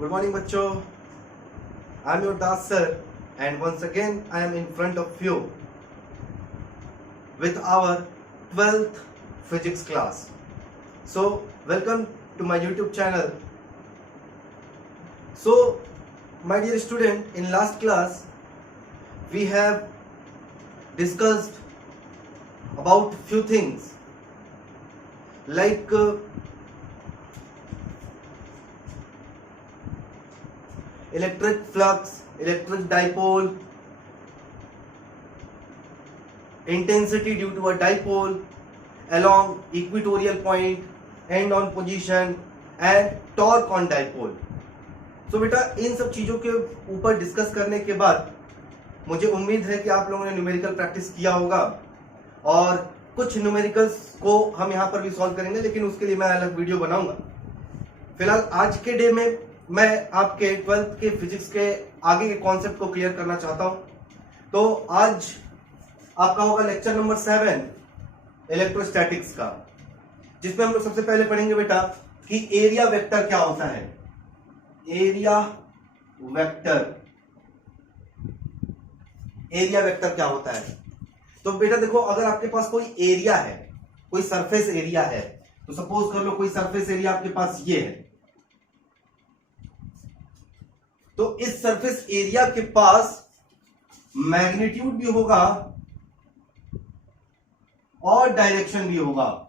Good morning बच्चों. I am your Das sir and once again I am in front of you with our 12th physics class. So welcome to my YouTube channel. So my dear student, in last class we have discussed about few things like electric flux, electric dipole, intensity due to a dipole along equatorial point, end on position and torque on dipole. तो बेटा इन सब चीजों के ऊपर discuss करने के बाद मुझे उम्मीद है कि आप लोगों ने न्यूमेरिकल प्रैक्टिस किया होगा और कुछ न्यूमेरिकल्स को हम यहाँ पर भी सॉल्व करेंगे, लेकिन उसके लिए मैं अलग वीडियो बनाऊंगा. फिलहाल आज के डे में मैं आपके 12th के फिजिक्स के आगे के कॉन्सेप्ट को क्लियर करना चाहता हूं. तो आज आपका होगा लेक्चर नंबर 7 इलेक्ट्रोस्टैटिक्स का, जिसमें हम लोग सबसे पहले पढ़ेंगे बेटा कि एरिया वेक्टर क्या होता है. एरिया वेक्टर क्या होता है. तो बेटा देखो, अगर आपके पास कोई एरिया है, कोई सरफेस एरिया है, तो सपोज कर लो कोई सरफेस एरिया आपके पास ये है. तो इस सरफेस एरिया के पास मैग्नीट्यूड भी होगा और डायरेक्शन भी होगा.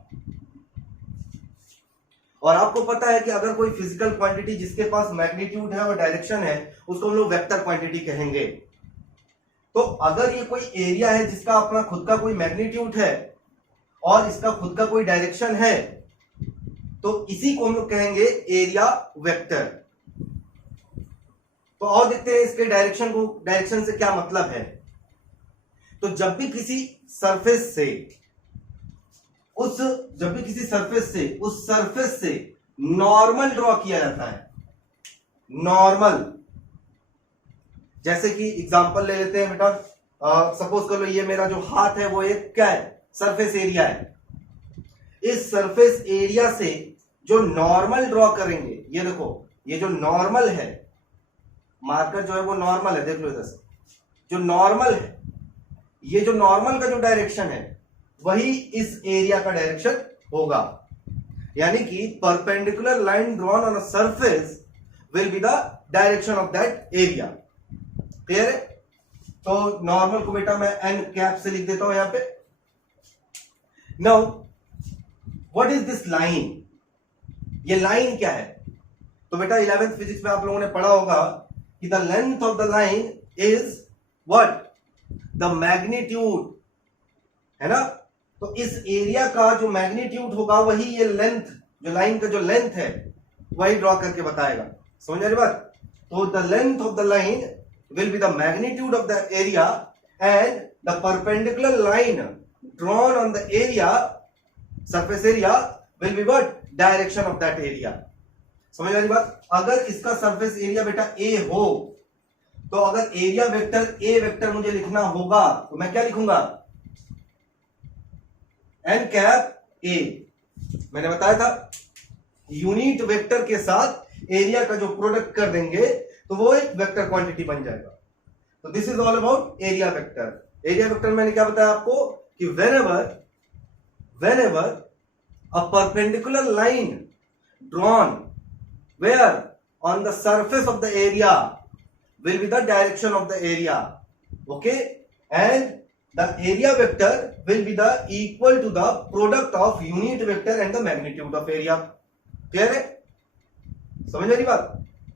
और आपको पता है कि अगर कोई फिजिकल क्वांटिटी जिसके पास मैग्नीट्यूड है और डायरेक्शन है, उसको हम लोग वेक्टर क्वांटिटी कहेंगे. तो अगर ये कोई एरिया है जिसका अपना खुद का कोई मैग्नीट्यूड है और इसका खुद का कोई डायरेक्शन है, तो इसी को हम लोग कहेंगे एरिया वेक्टर. तो और देखते हैं इसके डायरेक्शन से क्या मतलब है. तो जब भी किसी सरफेस से नॉर्मल ड्रॉ किया जाता है, नॉर्मल, जैसे कि एग्जांपल ले लेते हैं बेटा, सपोज कर लो ये मेरा जो हाथ है वो एक क्या है, सरफेस एरिया है. इस सरफेस एरिया से जो नॉर्मल ड्रॉ करेंगे, ये देखो ये जो नॉर्मल है, मार्कर जो है वो नॉर्मल है, देख लो इधर से जो नॉर्मल है, ये जो नॉर्मल का जो डायरेक्शन है वही इस एरिया का डायरेक्शन होगा. यानी कि perpendicular line drawn on a surface will be the direction of that area. Clear है. तो नॉर्मल को बेटा मैं एन कैप से लिख देता हूं यहां पे. Now what is this line. ये लाइन क्या है. तो बेटा 11th फिजिक्स में आप लोगों ने पढ़ा होगा कि the length of the line is what, the magnitude, है ना. तो इस एरिया का जो मैग्नीट्यूड होगा वही ये लेंथ, जो लाइन का जो लेंथ है वही ड्रॉ करके बताएगा. समझ आ रही बात. तो the length of the line will be the magnitude of the area and the perpendicular line drawn on the area, surface area, will be what, direction of that area. समझ आ रही बात. अगर इसका सरफेस एरिया बेटा ए हो, तो अगर एरिया वेक्टर ए वेक्टर मुझे लिखना होगा तो मैं क्या लिखूंगा, एन कैप ए. मैंने बताया था यूनिट वेक्टर के साथ एरिया का जो प्रोडक्ट कर देंगे तो वो एक वेक्टर क्वांटिटी बन जाएगा. तो this is all about area vector. Area vector मैंने क्या बताया आपको कि whenever a perpendicular line drawn where on the surface of the area will be the direction of the area, okay, and the area vector will be the equal to the product of unit vector and the magnitude of area. Clear है. समझ रही बात.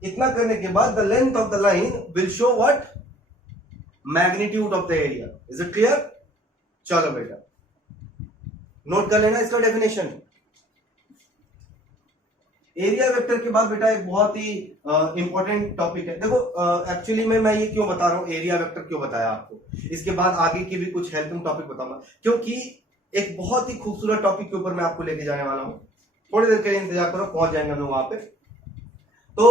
इतना करने के बाद the length of the line will show what, magnitude of the area. Is it clear? चलो बेटा नोट कर लेना इसका डेफिनेशन. एरिया वेक्टर के बाद बेटा एक बहुत ही इंपॉर्टेंट टॉपिक है. देखो एक्चुअली मैं ये क्यों बता रहा हूं, एरिया वेक्टर क्यों बताया आपको, इसके बाद आगे की भी कुछ हेल्पिंग टॉपिक बताऊंगा, क्योंकि एक बहुत ही खूबसूरत टॉपिक के ऊपर मैं आपको लेके जाने वाला हूं. थोड़ी देर के लिए इंतजार करो, पहुंच जाएंगे हम लोग वहां पे. तो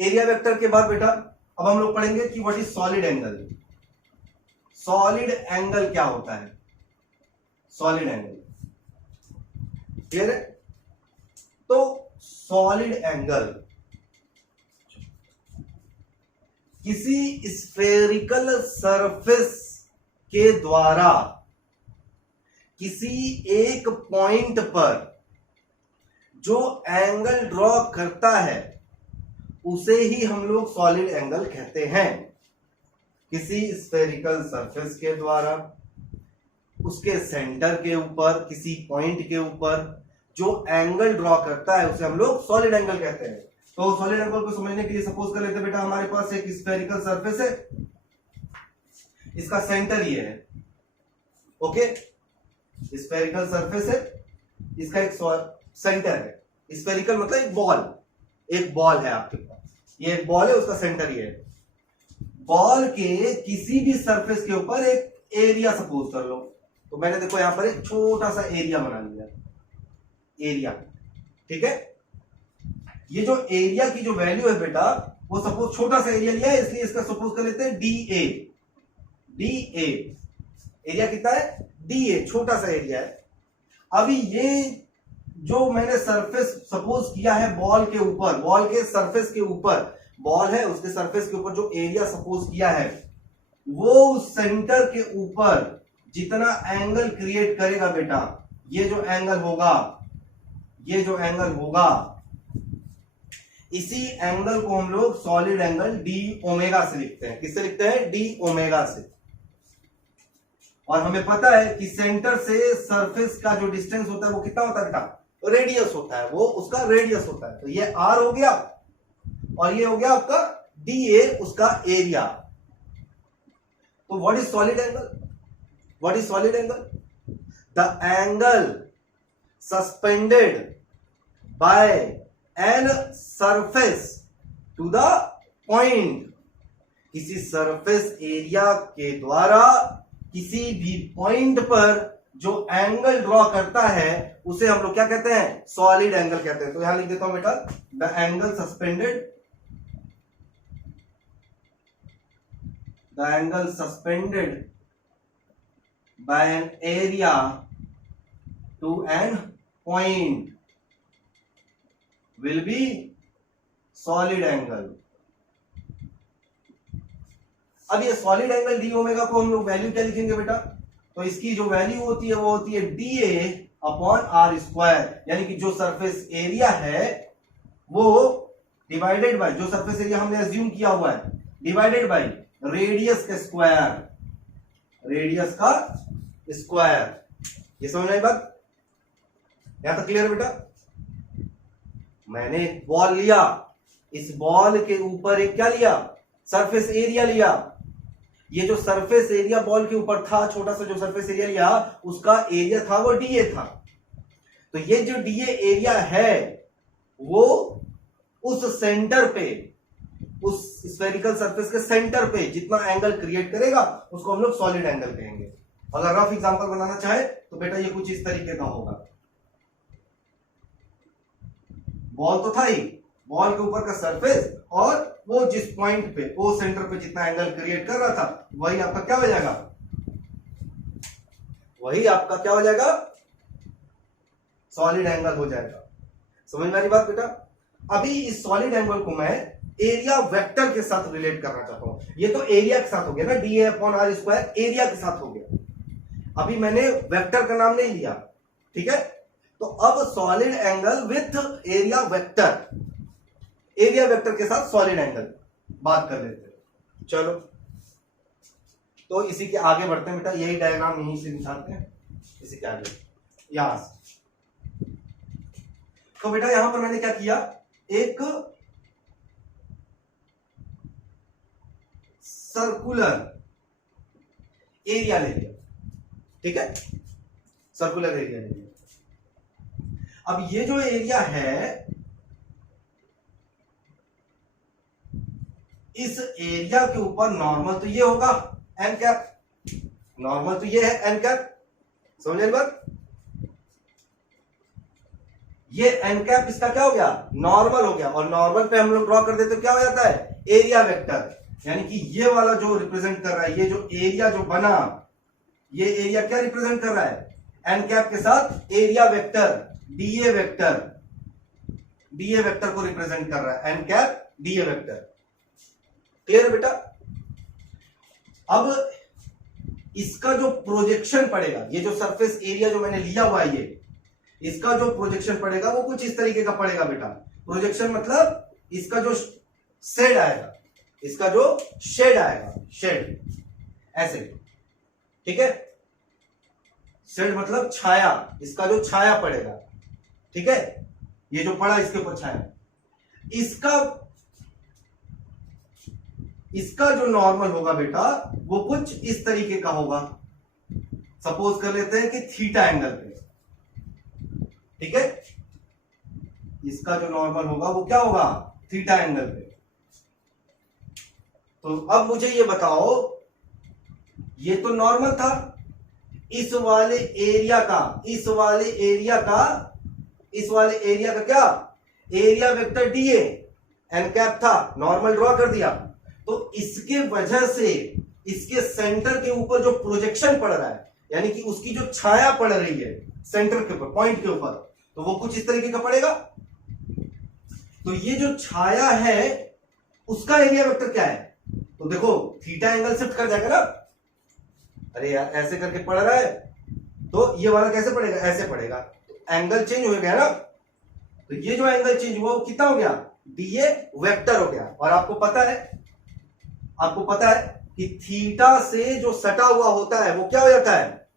एरिया वेक्टर के बाद बेटा अब हम लोग पढ़ेंगे कि what is solid angle. Solid angle क्या होता है. सॉलिड एंगल क्लियर है. तो सॉलिड एंगल, किसी स्फेरिकल सरफेस के द्वारा किसी एक पॉइंट पर जो एंगल ड्रॉ करता है उसे ही हम लोग सॉलिड एंगल कहते हैं। किसी स्फेरिकल सरफेस के द्वारा उसके सेंटर के ऊपर किसी पॉइंट के ऊपर जो एंगल ड्रॉ करता है उसे हम लोग सॉलिड एंगल कहते हैं। तो सॉलिड एंगल को समझने के लिए सपोज कर लेते बेटा हमारे पास एक स्फेरिकल सरफेस है, इसका सेंटर ये है, ओके, स्फेरिकल सरफेस है, इसका एक सेंटर है। स्फेरिकल मतलब एक बॉल है आपके पास, ये एक बॉल है, उसका सेंटर ये है। बॉल के किसी भी सरफेस के ऊपर एक एरिया सपोज कर लो, तो मैंने देखो यहां पर एक छोटा सा एरिया बना लिया, एरिया, ठीक है। ये जो एरिया की जो वैल्यू है बेटा वो सपोज छोटा सा एरिया लिया है, इसलिए इसका सपोज कर लेते हैं डी ए। एरिया कितना है? डी ए, छोटा सा एरिया है। अभी ये जो मैंने सरफेस सपोज किया है बॉल के ऊपर, बॉल के सरफेस के ऊपर, बॉल है उसके सरफेस के ऊपर जो एरिया सपोज किया है वो उस सेंटर के ऊपर जितना एंगल क्रिएट करेगा बेटा, ये जो एंगल होगा, ये जो एंगल होगा, इसी एंगल को हम लोग सॉलिड एंगल डी ओमेगा से लिखते हैं। किससे लिखते हैं? डी ओमेगा से। और हमें पता है कि सेंटर से सरफेस का जो डिस्टेंस होता है वो कितना होता है बेटा? रेडियस होता है, वो उसका रेडियस होता है। तो ये आर हो गया और ये हो गया आपका डी ए, उसका एरिया। तो what is solid angle? What is solid angle? The angle suspended by an surface to the point. किसी सरफेस एरिया के द्वारा किसी भी पॉइंट पर जो एंगल ड्रॉ करता है उसे हम लोग क्या कहते हैं? सॉलिड एंगल कहते हैं। तो यहां लिख देता हूं बेटा, the angle suspended, the angle suspended by an area to an point will be solid angle। अब ये सॉलिड एंगल डी ओमेगा को हम लोग वैल्यू क्या लिखेंगे बेटा? तो इसकी जो वैल्यू होती है वो होती है D A upon R square, यानी कि जो सरफेस एरिया है वो डिवाइडेड बाय, जो सरफेस एरिया हमने एज्यूम किया हुआ है, डिवाइडेड बाय रेडियस का स्क्वायर, रेडियस का स्क्वायर। ये समझ आई बात? यहां तक क्लियर है बेटा? मैंने एक बॉल लिया, इस बॉल के ऊपर एक क्या लिया? सरफेस एरिया लिया। ये जो सरफेस एरिया बॉल के ऊपर था, छोटा सा जो सरफेस एरिया लिया, उसका एरिया था वो डीए था। तो ये जो डीए एरिया है वो उस सेंटर पे, उस स्फेरिकल सरफेस के सेंटर पे जितना एंगल क्रिएट करेगा उसको हम लोग सॉलिड एंगल कहेंगे। अगर रफ एग्जांपल बनाना चाहे तो बेटा ये कुछ इस तरीके का होगा। बॉल तो था ही, बॉल के ऊपर का सरफेस और वो जिस पॉइंट पे, वो सेंटर पे जितना एंगल क्रिएट कर रहा था वही आपका क्या हो जाएगा? वही आपका क्या हो जाएगा? सॉलिड एंगल हो जाएगा। समझ में आ रही बात बेटा? अभी इस सॉलिड एंगल को मैं एरिया वेक्टर के साथ रिलेट करना चाहता हूं। ये तो एरिया के साथ हो गया ना, D A upon R square area के साथ हो गया। अभी मैंने वेक्टर का नाम नहीं लिया, ठीक है? तो अब solid angle with area vector, area vector के साथ सॉलिड एंगल बात कर लेते हैं। चलो तो इसी के आगे बढ़ते हैं बेटा, यही डायग्राम यहीं से निकालते हैं, इसी के आगे यहां से। तो बेटा यहां पर मैंने क्या किया, एक सर्कुलर एरिया ले लिया, ठीक है? सर्कुलर एरिया ले लिया। अब ये जो एरिया है, इस एरिया के ऊपर नॉर्मल तो ये होगा एन कैप, नॉर्मल तो ये है एन कैप, समझ रहे बात? ये एन कैप इसका क्या हो गया? नॉर्मल हो गया। और नॉर्मल पे हम लोग ड्रॉ कर देते तो क्या हो जाता है? Area vector. यानी कि ये वाला जो रिप्रेजेंट कर रहा है, ये जो एरिया जो बना, ये एरिया क्या रिप्रेजेंट कर रहा है? एन कैप के साथ area vector DA vector, DA vector को रिप्रेजेंट कर रहा है N cap DA vector. Clear है बेटा? अब इसका जो प्रोजेक्शन पड़ेगा, ये जो सरफेस एरिया जो मैंने लिया हुआ है, ये इसका जो प्रोजेक्शन पड़ेगा वो कुछ इस तरीके का पड़ेगा बेटा। प्रोजेक्शन मतलब इसका जो शेड आएगा, इसका जो शेड आएगा, शेड ऐसे, ठीक है? शेड मतलब छाया, इसका जो छाया पड़ेगा, ठीक है? ये जो पड़ा इसके ऊपर छाया, इसका जो नॉर्मल होगा बेटा वो कुछ इस तरीके का होगा। सपोज कर लेते हैं कि थीटा एंगल पे, ठीक है? इसका जो नॉर्मल होगा वो क्या होगा? थीटा एंगल पे। तो अब मुझे ये बताओ, ये तो नॉर्मल था, इस वाले एरिया का क्या? Area vector DA N cap था, नॉर्मल ड्रॉ कर दिया। तो इसके वजह से इसके सेंटर के ऊपर जो प्रोजेक्शन पड़ रहा है, यानी कि उसकी जो छाया पड़ रही है सेंटर के ऊपर, पॉइंट के ऊपर, तो वो कुछ इस तरीके का पड़ेगा। तो ये जो छाया है उसका एरिया वेक्टर क्या है? तो देखो थीटा एंगल शिफ्ट कर जाएगा ना। अरे यार ऐसे करके पड़ रहा है, तो ये वाला कैसे पड़ेगा? ऐसे पड़ेगा, तो एंगल चेंज हो गया ना। तो ये जो एंगल चेंज हुआ वो कितना हो गया? डीए वेक्टर हो गया। और आपको पता है कि थीटा से जो सटा हुआ होता है वो क्या हो जाता है?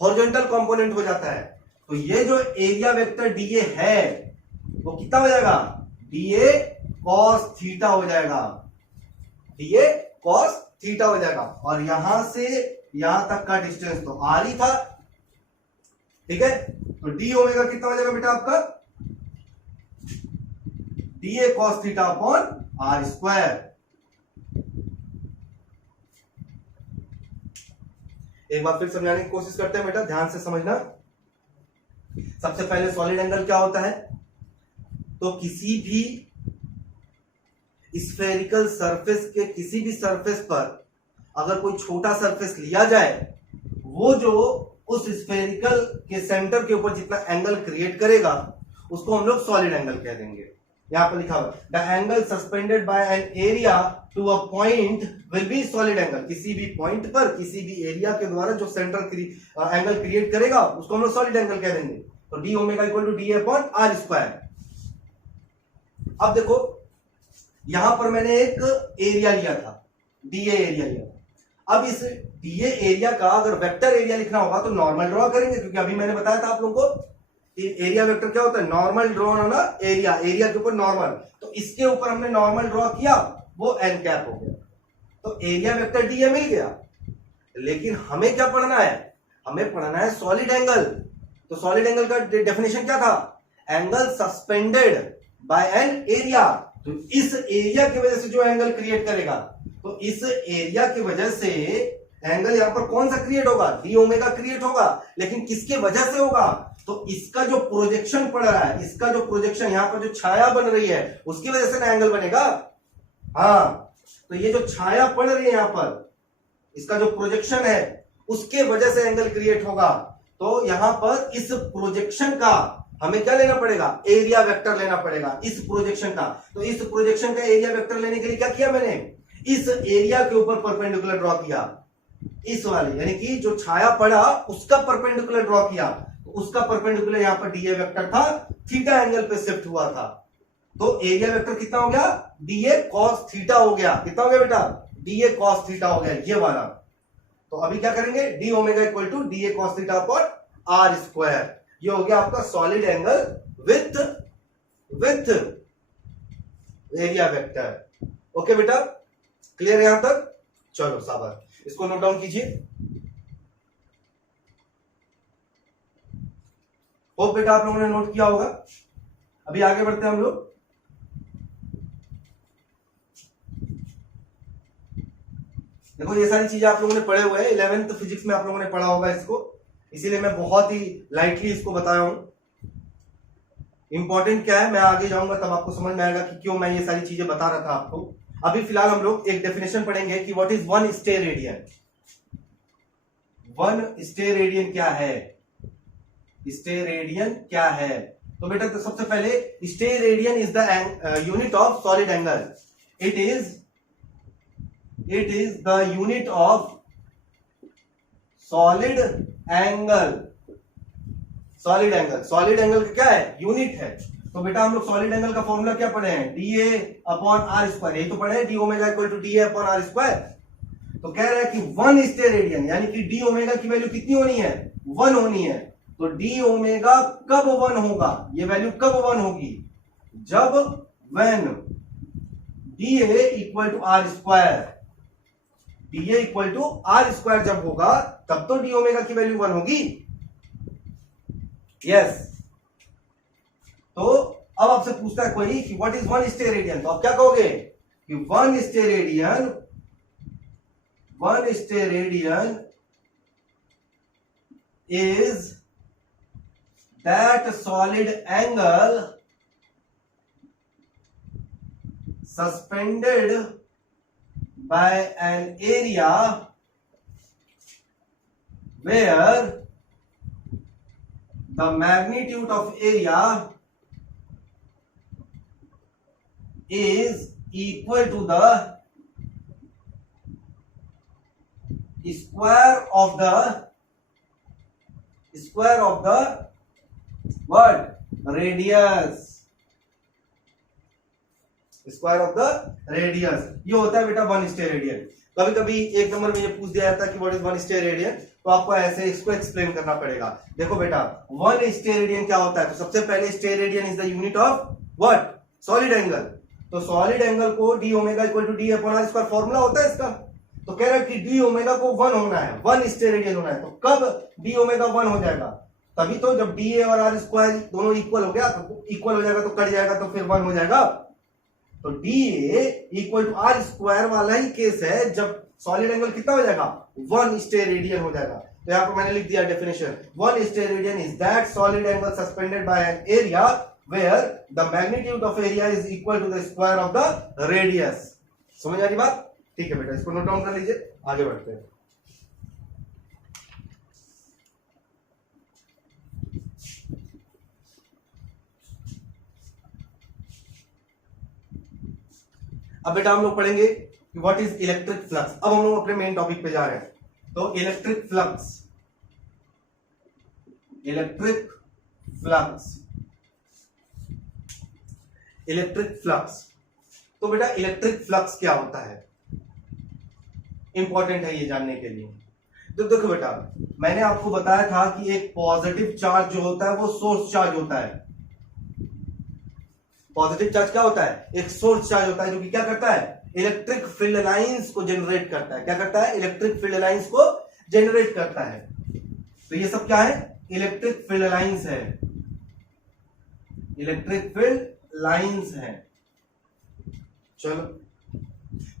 हॉरिजॉन्टल कंपोनेंट हो जाता है। तो ये जो एरिया वेक्टर डीए है वो कितना हो जाएगा? डीए कॉस थीटा हो जाएगा, डीए कॉस थीटा हो जाएगा। और यहां से यहां तक का डिस्टेंस तो आर ही था, ठीक है? तो डी ओमेगा कितना हो जाएगा बेटा आपका? DA cos theta upon R square. एक बार फिर समझाने की कोशिश करते हैं बेटा, ध्यान से समझना। सबसे पहले सॉलिड एंगल क्या होता है? तो किसी भी स्फेरिकल सरफेस के किसी भी सरफेस पर अगर कोई छोटा सरफेस लिया जाए, वो जो उस स्फेरिकल के सेंटर के ऊपर जितना एंगल क्रिएट करेगा उसको हम लोग सॉलिड एंगल कह देंगे। यहां पर लिखा हुआ the angle suspended by an area to a point will be solid angle. किसी भी पॉइंट पर किसी भी एरिया के द्वारा जो सेंटर एंगल क्रिएट करेगा उसको हम लोग सॉलिड एंगल कह देंगे। तो D omega equal to D upon R square. अब देखो यहां पर मैंने एक एरिया लिया था, डीए एरिया लिया था। अब इस डीए एरिया का अगर वेक्टर एरिया लिखना होगा तो नॉर्मल ड्रॉ करेंगे, क्योंकि अभी मैंने बताया था आप लोगों को एरिया वेक्टर क्या होता है? नॉर्मल ड्रॉ होना, एरिया के ऊपर नॉर्मल। तो इसके ऊपर हमने नॉर्मल ड्रॉ किया, वो एन कैप हो गया। तो एरिया वेक्टर डीए मिल गया। लेकिन हमें क्या पढ़ना है? हमें पढ़ना है सॉलिड एंगल। तो सॉलिड एंगल का डेफिनेशन क्या था? Angle suspended by an area. तो इस एरिया की वजह से जो एंगल क्रिएट करेगा, तो इस एरिया की वजह से एंगल यहां पर कौन सा क्रिएट होगा? डी ओमेगा क्रिएट होगा। लेकिन किसके वजह से होगा? तो इसका जो प्रोजेक्शन पड़ रहा है, इसका जो प्रोजेक्शन यहां पर जो छाया बन रही है उसकी वजह से ना एंगल बनेगा। हाँ, तो ये जो छाया पड़ रही है यहां पर, इसका जो प्रोजेक्शन है उसके वजह से एंगल क्रिएट होगा। तो यहां पर इस प्रोजेक्शन का हमें क्या लेना पड़ेगा? एरिया वेक्टर लेना पड़ेगा इस प्रोजेक्शन का। तो इस प्रोजेक्शन का एरिया वेक्टर लेने के लिए क्या किया मैंने? इस एरिया के ऊपर परपेंडिकुलर ड्रॉ किया, इस वाले, यानी कि जो छाया पड़ा उसका परपेंडिकुलर ड्रॉ किया। तो उसका परपेंडिकुलर यहां पर डीए वेक्टर था, थीटा एंगल पे शिफ्ट हुआ था। तो एरिया वेक्टर कितना हो गया? डीए कॉस थीटा हो गया। कितना हो गया बेटा? डीए कॉस थीटा हो गया, ये वाला। तो अभी क्या करेंगे? D omega equal to DA cos theta upon R square. ये हो गया आपका solid angle with area vector. Okay बेटा, क्लियर यहां तक? चलो शाबाश, इसको नोट डाउन कीजिए। होप बेटा आप लोगों ने नोट किया होगा। अभी आगे बढ़ते हैं हम लोग। देखो ये सारी चीजें आप लोगों ने पढ़े हुए हैं, 11th फिजिक्स में आप लोगों ने पढ़ा होगा इसको, इसीलिए मैं बहुत ही लाइटली इसको बताया हूं। इंपॉर्टेंट क्या है मैं आगे जाऊंगा तब आपको समझ में आएगा कि क्यों मैं ये सारी चीजें बता रहा था आपको। अभी फिलहाल हम लोग एक डेफिनेशन पढ़ेंगे कि what is one stay radian. One stay radian क्या है? स्टे रेडियन क्या है? तो बेटा तो सबसे पहले stay radian is the unit of solid angle. It is it is the unit of solid angle. Solid angle, solid angle क्या है? यूनिट है। तो बेटा हम लोग सॉलिड एंगल का फॉर्मूला क्या पढ़े हैं? DA अपॉन आर स्क्वायर, यही तो पढ़े हैं, D omega equal to DA upon R square. तो कह रहे हैं कि 1 स्टेरेडियन यानी कि डी ओमेगा की वैल्यू कितनी होनी है? 1 होनी है। तो डी ओमेगा कब 1 होगा? ये वैल्यू कब 1 होगी? जब when DA equal to R square, DA equal to R square जब होगा तब तो डी ओमेगा की वैल्यू 1 होगी। यस। तो अब आपसे पूछता है कोई कि व्हाट इज 1 स्टेरेडियन, तो आप क्या कहोगे कि 1 steradian is that solid angle suspended by an area where the magnitude of area is equal to the square of the what? Radius. Square of the radius, ये होता है बेटा 1 स्टेरेडियन। कभी कभी एक नंबर में ये पूछ दिया जाता है कि व्हाट इज 1 स्टेरेडियन, तो आपको ऐसे इसको एक्सप्लेन करना पड़ेगा। देखो बेटा 1 स्टेरेडियन क्या होता है? तो सबसे पहले steradian is the unit of what? Solid angle. तो सॉलिड एंगल को D omega equal to D upon R square formula होता है इसका। तो कह रहा है कि डी ओमेगा को 1 होना है, 1 स्टेरेडियन होना है। तो कब डी ओमेगा 1 हो जाएगा? तभी तो जब डी ए और आर स्क्वायर दोनों इक्वल हो गया, तो इक्वल हो जाएगा तो कट जाएगा तो फिर 1 हो जाएगा। तो D A equal to R square वाला ही केस है जब सॉलिड एंगल कितना हो जाएगा? 1 स्टेरेडियन हो जाएगा। तो यहां पर मैंने लिख दिया definition, 1 steradian is that solid angle suspended by an area where the magnitude of area is equal to the square of the radius. समझ आ रही बात? ठीक है बेटा, इसको नोट डाउन कर लीजिए, आगे बढ़ते हैं। अब बेटा हम लोग पढ़ेंगे कि व्हाट इज इलेक्ट्रिक फ्लक्स। अब हम लोग अपने मेन टॉपिक पे जा रहे हैं। तो electric flux, electric flux, electric flux. तो बेटा इलेक्ट्रिक फ्लक्स क्या होता है? इंपॉर्टेंट है ये जानने के लिए। तो देखो बेटा, मैंने आपको बताया था कि एक पॉजिटिव चार्ज जो होता है वो सोर्स चार्ज होता है। पॉजिटिव चार्ज क्या होता है? एक सोर्स चार्ज होता है जो कि क्या करता है? इलेक्ट्रिक फील्ड लाइंस को जनरेट करता है। क्या करता है? इलेक्ट्रिक फील्ड लाइंस को जनरेट करता है। तो ये सब क्या है? इलेक्ट्रिक फील्ड लाइंस है, इलेक्ट्रिक फील्ड लाइंस है। चलो,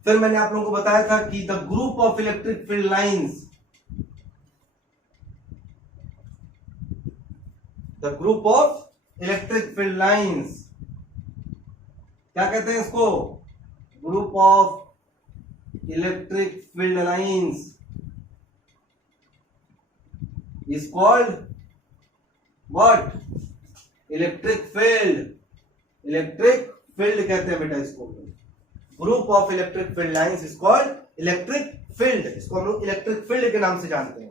फिर मैंने आप लोगों को बताया था कि the group of electric field lines, the group of electric field lines, क्या कहते हैं इसको? Group of electric field lines is called what? Electric field. Electric field कहते हैं बेटा इसको। Group of electric field lines is called electric field. इसको हम लोग इलेक्ट्रिक फील्ड के नाम से जानते हैं।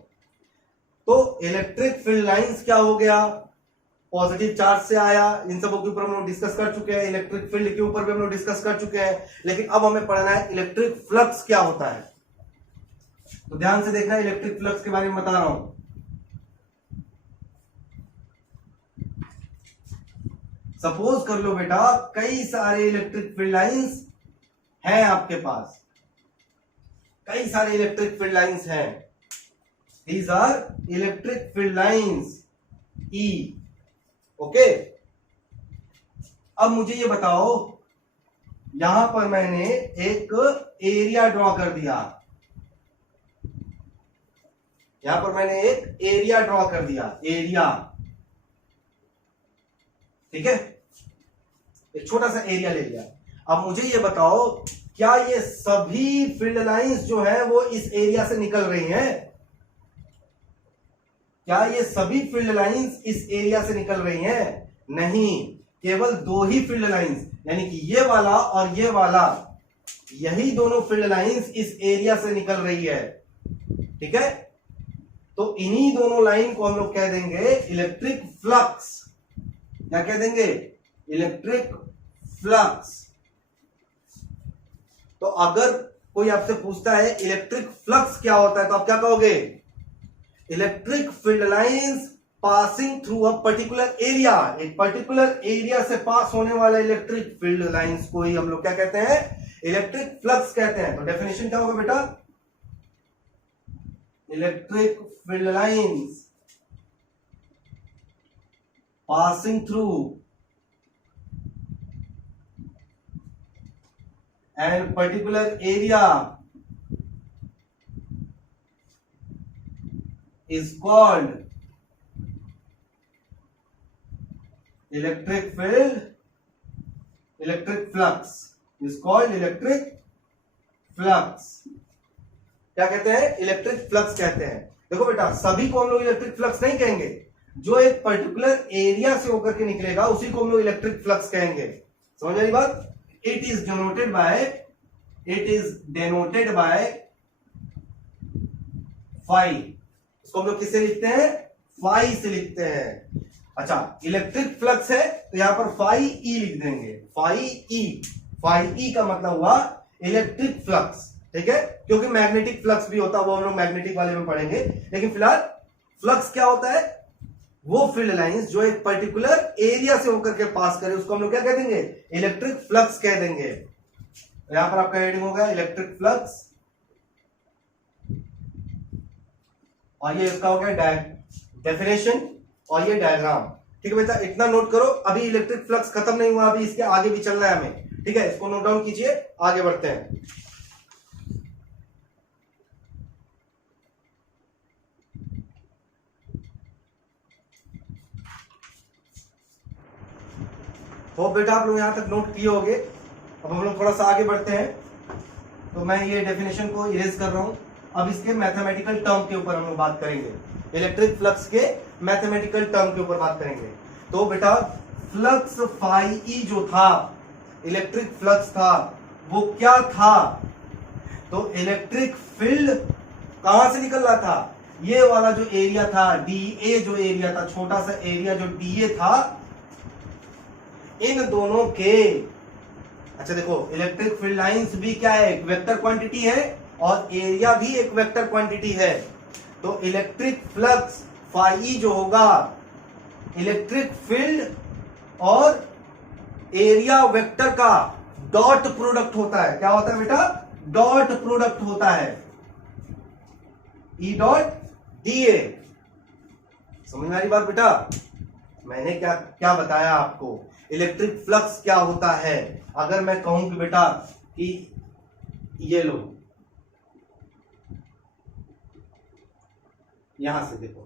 तो इलेक्ट्रिक फील्ड लाइंस क्या हो गया? पॉजिटिव चार्ज से आया, इन सबों के ऊपर हम लोग डिस्कस कर चुके हैं, इलेक्ट्रिक फील्ड के ऊपर भी हम लोग डिस्कस कर चुके हैं। लेकिन अब हमें पढ़ना है इलेक्ट्रिक फ्लक्स क्या होता है। तो ध्यान से देखना, इलेक्ट्रिक फ्लक्स के बारे में बता रहा हूं। सपोज कर लो बेटा कई सारे इलेक्ट्रिक फील्ड लाइंस हैं आपके पास, कई सारे इलेक्ट्रिक फील्ड लाइंस हैं। These are electric field lines E. Okay, अब मुझे ये बताओ, यहां पर मैंने एक एरिया ड्रॉ कर दिया, यहां पर मैंने एक एरिया ड्रॉ कर दिया, एरिया, ठीक है, एक छोटा सा एरिया ले लिया। अब मुझे ये बताओ, क्या ये सभी फील्ड लाइंस जो है वो इस एरिया से निकल रही हैं? क्या ये सभी फील्ड लाइंस इस एरिया से निकल रही हैं? नहीं, केवल 2 ही फील्ड लाइंस, यानी कि ये वाला और ये वाला, यही दोनों फील्ड लाइंस इस एरिया से निकल रही है, ठीक है। तो इन्हीं दोनों लाइन को हम लोग कह देंगे इलेक्ट्रिक फ्लक्स। क्या कह देंगे? Electric flux. तो अगर कोई आपसे पूछता है इलेक्ट्रिक फ्लक्स क्या होता है, तो आप क्या कहोगे? Electric field lines passing through a particular area. एक पर्टिकुलर एरिया से पास होने वाला इलेक्ट्रिक फील्ड लाइंस को ही हम लोग क्या कहते हैं? इलेक्ट्रिक फ्लक्स कहते हैं। तो डेफिनेशन क्या होगा बेटा? Electric field lines passing through and particular area is called electric field, electric flux is called electric flux। क्या कहते हैं? इलेक्ट्रिक फ्लक्स कहते हैं। देखो बेटा, सभी को हम लोग इलेक्ट्रिक फ्लक्स नहीं कहेंगे, जो एक पर्टिकुलर एरिया से होकर के निकलेगा उसी को हम लोग इलेक्ट्रिक फ्लक्स कहेंगे। समझ आई बात? It is denoted by phi. इसको हम लोग किससे लिखते हैं? फाई से लिखते हैं। अच्छा, इलेक्ट्रिक फ्लक्स है तो यहां पर फाई ई लिख देंगे। फाई ई का मतलब हुआ इलेक्ट्रिक फ्लक्स, ठीक है। क्योंकि मैग्नेटिक फ्लक्स भी होता है, वो हम लोग मैग्नेटिक वाले में पढ़ेंगे। लेकिन फिलहाल फ्लक्स क्या होता है? वो फील्ड लाइंस जो एक पर्टिकुलर एरिया से होकर के पास करे उसको हम लोग क्या कह देंगे? इलेक्ट्रिक फ्लक्स कह देंगे। यहां पर आपका हेडिंग होगा इलेक्ट्रिक फ्लक्स, और ये इसका हो गया डेफिनेशन और ये डायग्राम। ठीक है बेटा, इतना नोट करो। अभी इलेक्ट्रिक फ्लक्स खत्म नहीं हुआ, अभी इसके आगे भी चलना है हमें, ठीक है। इसको नोट डाउन कीजिए, आगे बढ़ते हैं। तो बेटा आप लोग यहां तक नोट किए होंगे। अब हम लोग थोड़ा सा आगे बढ़ते हैं। तो मैं ये डेफिनेशन को इरेज कर रहा हूं। अब इसके मैथमेटिकल टर्म के ऊपर हम लोग बात करेंगे। इलेक्ट्रिक फ्लक्स के मैथमेटिकल टर्म के ऊपर बात करेंगे। तो बेटा फ्लक्स फाई ई जो था, इलेक्ट्रिक फ्लक्स था, वो क्या था? तो इलेक्ट्रिक फील्ड कहां से निकल रहा था? ये वाला जो एरिया था, डी ए जो एरिया था, छोटा सा एरिया जो डी ए था, इन दोनों के, अच्छा देखो, इलेक्ट्रिक फील्ड लाइंस भी क्या है? एक वेक्टर क्वांटिटी है और एरिया भी एक वेक्टर क्वांटिटी है। तो इलेक्ट्रिक फ्लक्स फाई जो होगा, इलेक्ट्रिक फील्ड और एरिया वेक्टर का डॉट प्रोडक्ट होता है। क्या होता है बेटा? डॉट प्रोडक्ट होता है, ई डॉट डी ए। समझ में आ रही बात बेटा? मैंने क्या क्या बताया आपको? इलेक्ट्रिक फ्लक्स क्या होता है? अगर मैं कहूं कि बेटा कि ये लो, यहां से देखो,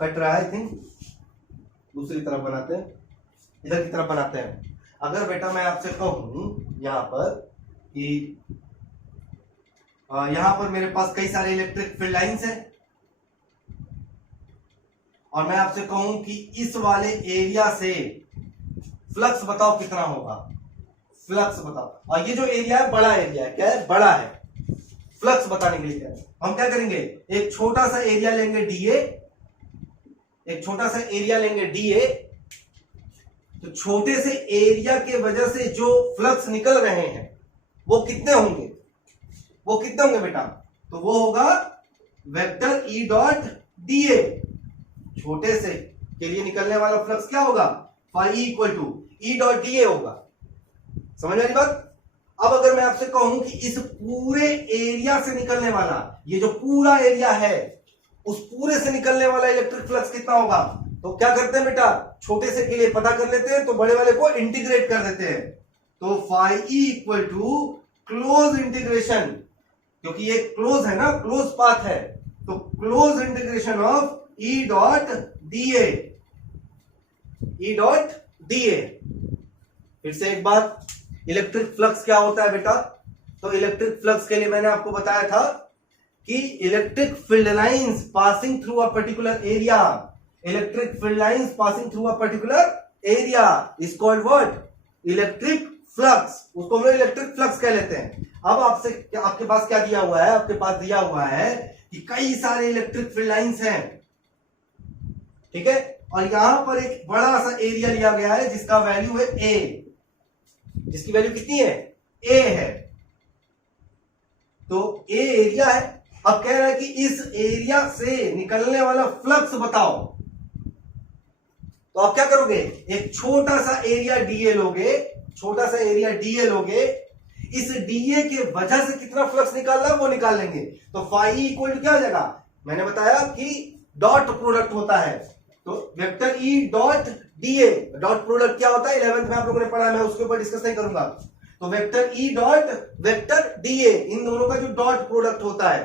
कट रहा है, आई थिंक दूसरी तरफ बनाते हैं, इधर की तरफ बनाते हैं। अगर बेटा मैं आपसे कहूं यहां पर कि यहां पर मेरे पास कई सारे इलेक्ट्रिक फील्ड लाइंस हैं, और मैं आपसे कहूं कि इस वाले एरिया से फ्लक्स बताओ कितना होगा? फ्लक्स बताओ। और ये जो एरिया है बड़ा एरिया है, क्या है? बड़ा है। फ्लक्स बताने के लिए क्या है? हम क्या करेंगे? एक छोटा सा एरिया लेंगे डीए, एक छोटा सा एरिया लेंगे डीए। तो छोटे से एरिया के वजह से जो फ्लक्स निकल रहे हैं वो कितने होंगे? वो कितने होंगे बेटा? तो वो होगा वेक्टर ई डॉट डीए। छोटे से के लिए निकलने वाला फ्लक्स क्या होगा? Phi equal to E dot DA होगा। समझ आ रही बात? अब अगर मैं आपसे कहूं कि इस पूरे एरिया से निकलने वाला, ये जो पूरा एरिया है, उस पूरे से निकलने वाला इलेक्ट्रिक फ्लक्स कितना होगा? तो क्या करते हैं बेटा? छोटे से के लिए पता कर लेते हैं, तो बड़े वाले को इंटीग्रेट कर देते हैं। तो phi E equal to close integration, क्योंकि ये क्लोज है ना, क्लोज पाथ है, तो close integration of E dot D A, E dot D A. फिर से एक बात, इलेक्ट्रिक फ्लक्स क्या होता है बेटा? तो इलेक्ट्रिक फ्लक्स के लिए मैंने आपको बताया था कि electric field lines passing through a particular area, electric field lines passing through a particular area is called what? Electric flux, उसको हम लोग इलेक्ट्रिक फ्लक्स कह लेते हैं। अब आपके पास क्या दिया हुआ है, आपके पास दिया हुआ है कि कई सारे इलेक्ट्रिक फील्ड लाइंस हैं, ठीक है, और यहां पर एक बड़ा सा एरिया लिया गया है जिसका वैल्यू है ए, जिसकी वैल्यू कितनी है, ए है। तो ए एरिया है। अब कह रहा है कि इस एरिया से निकलने वाला फ्लक्स बताओ। तो आप क्या करोगे, एक छोटा सा एरिया डीए लोगे, छोटा सा एरिया डीए लोगे, इस डीए के वजह से कितना फ्लक्स निकालना है वो निकाल लेंगे। तो फाई इक्वल टू क्या हो जाएगा, मैंने बताया कि डॉट प्रोडक्ट होता है, तो vector E dot DA, dot product क्या होता है 11th में आप लोगों ने पढ़ा है, मैं उसके ऊपर डिस्कस नहीं करूंगा। तो vector E dot vector dA, इन दोनों का जो डॉट प्रोडक्ट होता है,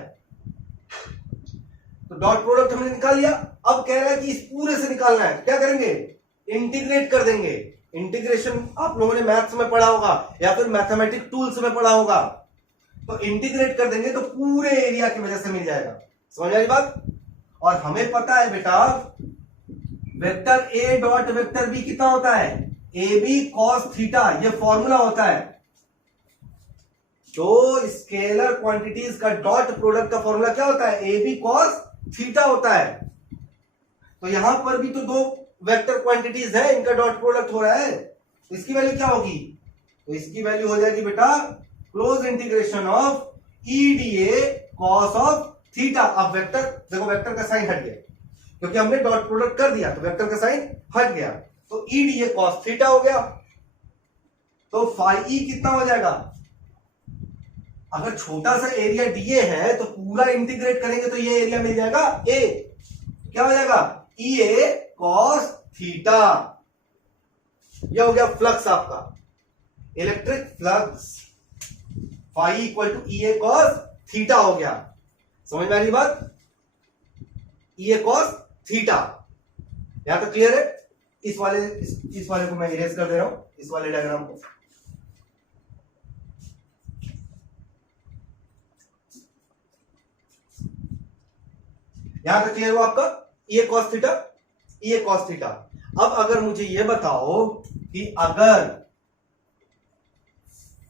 तो डॉट प्रोडक्ट हमने निकाल लिया। अब कह रहा है कि इस पूरे से निकालना है, क्या करेंगे, इंटीग्रेट कर देंगे। इंटीग्रेशन आप लोगों ने मैथ्स में पढ़ा होगा या फिर मैथमेटिक टूल्स में पढ़ा होगा। तो इंटीग्रेट कर देंगे तो पूरे एरिया की वजह से मिल जाएगा। समझ आई बात। और हमें पता है बेटा vector A dot vector B कितना होता है, ए बी कॉस थीटा, ये फॉर्मूला होता है। तो स्केलर क्वांटिटीज का डॉट प्रोडक्ट का फॉर्मूला क्या होता है, ए बी कॉस थीटा होता है। तो यहां पर भी तो दो वेक्टर क्वांटिटीज है, इनका डॉट प्रोडक्ट हो रहा है, तो इसकी वैल्यू क्या होगी, तो इसकी वैल्यू हो जाएगी बेटा close integration of E D A cos of theta. अब वेक्टर देखो, वेक्टर का साइन हट गया क्योंकि हमने डॉट प्रोडक्ट कर दिया, तो वेक्टर का साइन हट गया, तो E D A cos theta हो गया। तो फाई ई कितना हो जाएगा, अगर छोटा सा एरिया डीए है तो पूरा इंटीग्रेट करेंगे तो ये एरिया मिल जाएगा ए, क्या हो जाएगा ई ए कॉस थीटा। यह हो गया फ्लक्स आपका, electric flux phi equal to E A cos theta हो गया। समझ में आ रही बात, ई ए कॉस थीटा। यहां तक क्लियर है। इस वाले को मैं इरेज कर दे रहा हूं, इस वाले डायग्राम को। यहां तक क्लियर हुआ आपका, ई A cos theta, E A cos theta. अब अगर मुझे यह बताओ कि अगर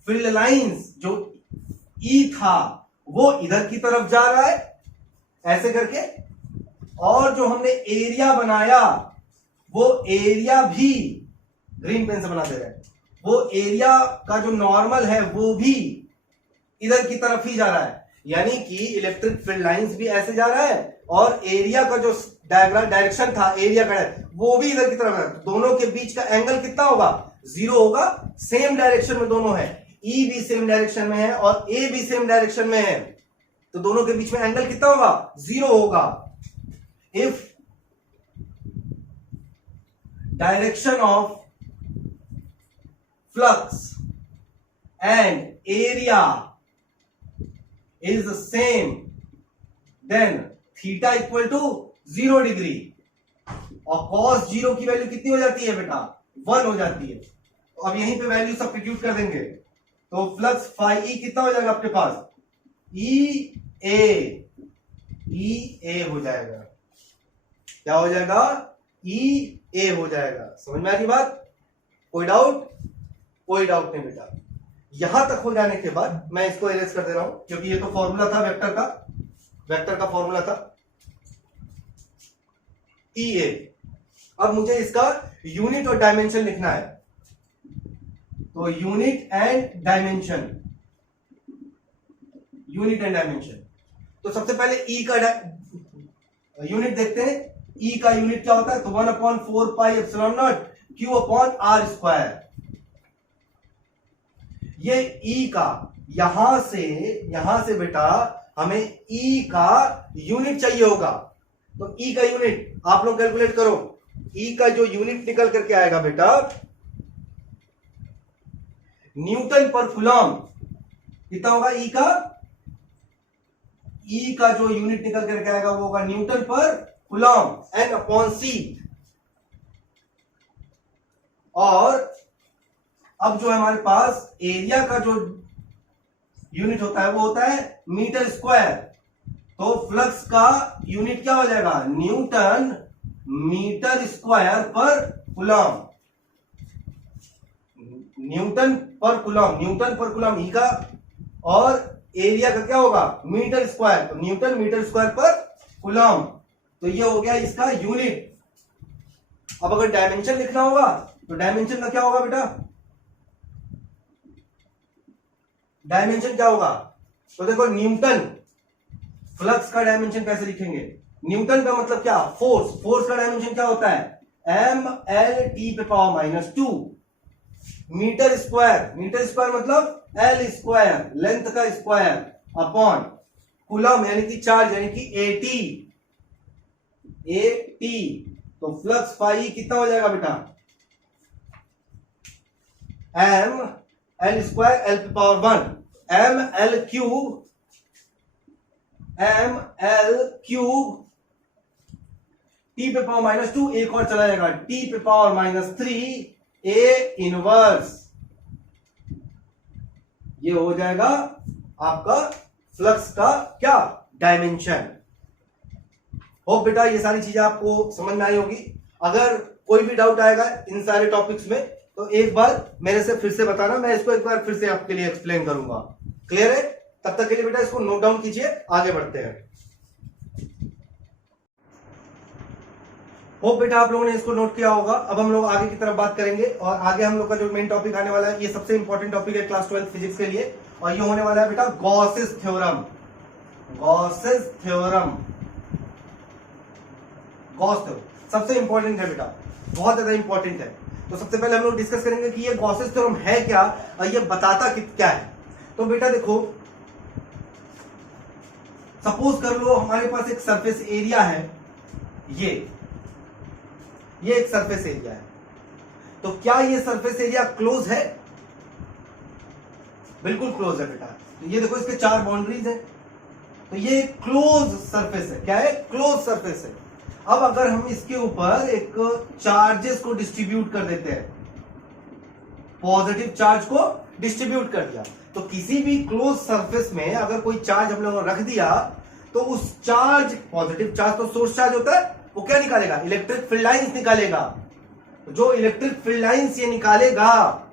फील्ड लाइंस जो ई था वो इधर की तरफ जा रहा है ऐसे करके, और जो हमने एरिया बनाया वो एरिया भी ग्रीन पेन से बना दे रहे हैं, वो एरिया का जो नॉर्मल है वो भी इधर की तरफ ही जा रहा है, यानी कि इलेक्ट्रिक फील्ड लाइंस भी ऐसे जा रहा है और एरिया का जो डायरेक्शन था एरिया का वो भी इधर की तरफ है। दोनों के बीच का एंगल कितना होगा, 0 होगा। सेम डायरेक्शन में दोनों है, ई भी सेम डायरेक्शन में है और ए भी सेम डायरेक्शन में है, तो दोनों के बीच में एंगल कितना होगा, 0 होगा। If direction of flux and area is same then theta equal to 0 degree, और cos 0 की वैल्यू कितनी हो जाती है बेटा, 1 हो जाती है। तो अब यहीं पे वैल्यू सब्स्टिट्यूट कर देंगे, तो फ्लक्स फाई ई कितना हो जाएगा आपके पास, ई ए हो जाएगा। क्या हो जाएगा, ई ए हो जाएगा। समझ में आ रही बात, कोई डाउट, कोई डाउट नहीं बेटा। यहां तक हो जाने के बाद मैं इसको इरेज कर दे रहा हूं क्योंकि ये तो फॉर्मूला था वेक्टर का फॉर्मूला था ई ए। अब मुझे इसका यूनिट और डायमेंशन लिखना है, तो यूनिट एंड डायमेंशन, तो सबसे पहले ई का यूनिट देखते हैं। ई का यूनिट क्या होता है, तो 1/4 pi epsilon naught Q upon R square. ये ई का यहां से बेटा हमें ई का यूनिट चाहिए होगा, तो ई का यूनिट आप लोग कैलकुलेट करो। ई का जो यूनिट निकल करके आएगा बेटा न्यूटन पर कूलम, कितना होगा ई का जो यूनिट निकल करके आएगा वो होगा न्यूटन पर कूलम, N अपॉन C। और अब जो हमारे पास एरिया का जो यूनिट होता है वो होता है मीटर स्क्वायर, तो फ्लक्स का यूनिट क्या हो जाएगा, न्यूटन मीटर स्क्वायर पर कूलम। न्यूटन पर कूलम ई का, और एरिया का क्या होगा मीटर स्क्वायर, तो न्यूटन मीटर स्क्वायर पर कूलम, तो ये हो गया इसका यूनिट। अब अगर डायमेंशन लिखना होगा तो डायमेंशन का क्या होगा बेटा, डायमेंशन क्या होगा, तो देखो न्यूटन, फ्लक्स का डायमेंशन कैसे लिखेंगे, न्यूटन का मतलब क्या, फोर्स का डायमेंशन क्या होता है mL/T⁻², मीटर स्क्वायर मतलब L स्क्वायर, लेंथ का स्क्वायर, अपॉन कूलम यानी कि चार्ज यानी कि AT, तो फ्लक्स फाई कितना हो जाएगा बेटा, mL² L⁻1 mL³ T⁻², एक और चला जाएगा T⁻³ A इनवर्स, ये हो जाएगा आपका फ्लक्स का क्या डायमेंशन। होप बेटा ये सारी चीजें आपको समझ में आई होगी। अगर कोई भी डाउट आएगा इन सारे टॉपिक्स में तो एक बार मेरे से फिर से बताना, मैं इसको एक बार फिर से आपके लिए एक्सप्लेन करूंगा। क्लियर है? तब तक के लिए बेटा इसको नोट डाउन कीजिए, आगे बढ़ते हैं। होप बेटा आप लोगों ने इसको नोट किया होगा। अब हम लोग आगे की तरफ बात करेंगे, और आगे हम लोग का जो मेन टॉपिक आने वाला है, ये सबसे इंपॉर्टेंट टॉपिक है क्लास 12 फिजिक्स के लिए, और ये होने वाला है बेटा गॉसेस थ्योरम। गॉस थ्योरम सबसे इंपॉर्टेंट है बेटा, बहुत ज्यादा इंपॉर्टेंट है। तो सबसे पहले हम लोग डिस्कस करेंगे कि ये गॉसेस थ्योरम है क्या और ये बताता क्या है। तो बेटा देखो, सपोज कर लो हमारे पास एक सरफेस एरिया है, ये एक सरफेस एरिया है, तो क्या ये सरफेस एरिया क्लोज है? बिल्कुल क्लोज है बेटा। तो ये देखो इसके 4 बाउंड्रीज है, तो ये क्लोज सरफेस है। क्या है? क्लोज सरफेस है। अब अगर हम इसके ऊपर एक चार्जेस को डिस्ट्रीब्यूट कर देते हैं, पॉजिटिव चार्ज को डिस्ट्रीब्यूट कर दिया, तो किसी भी क्लोज सरफेस में अगर कोई चार्ज हम लोगों ने रख दिया, तो उस चार्ज, पॉजिटिव चार्ज तो सोर्स चार्ज होता है, वो क्या निकालेगा? इलेक्ट्रिक फील्ड लाइंस निकालेगा। जो इलेक्ट्रिक फील्ड लाइंस ये निकालेगा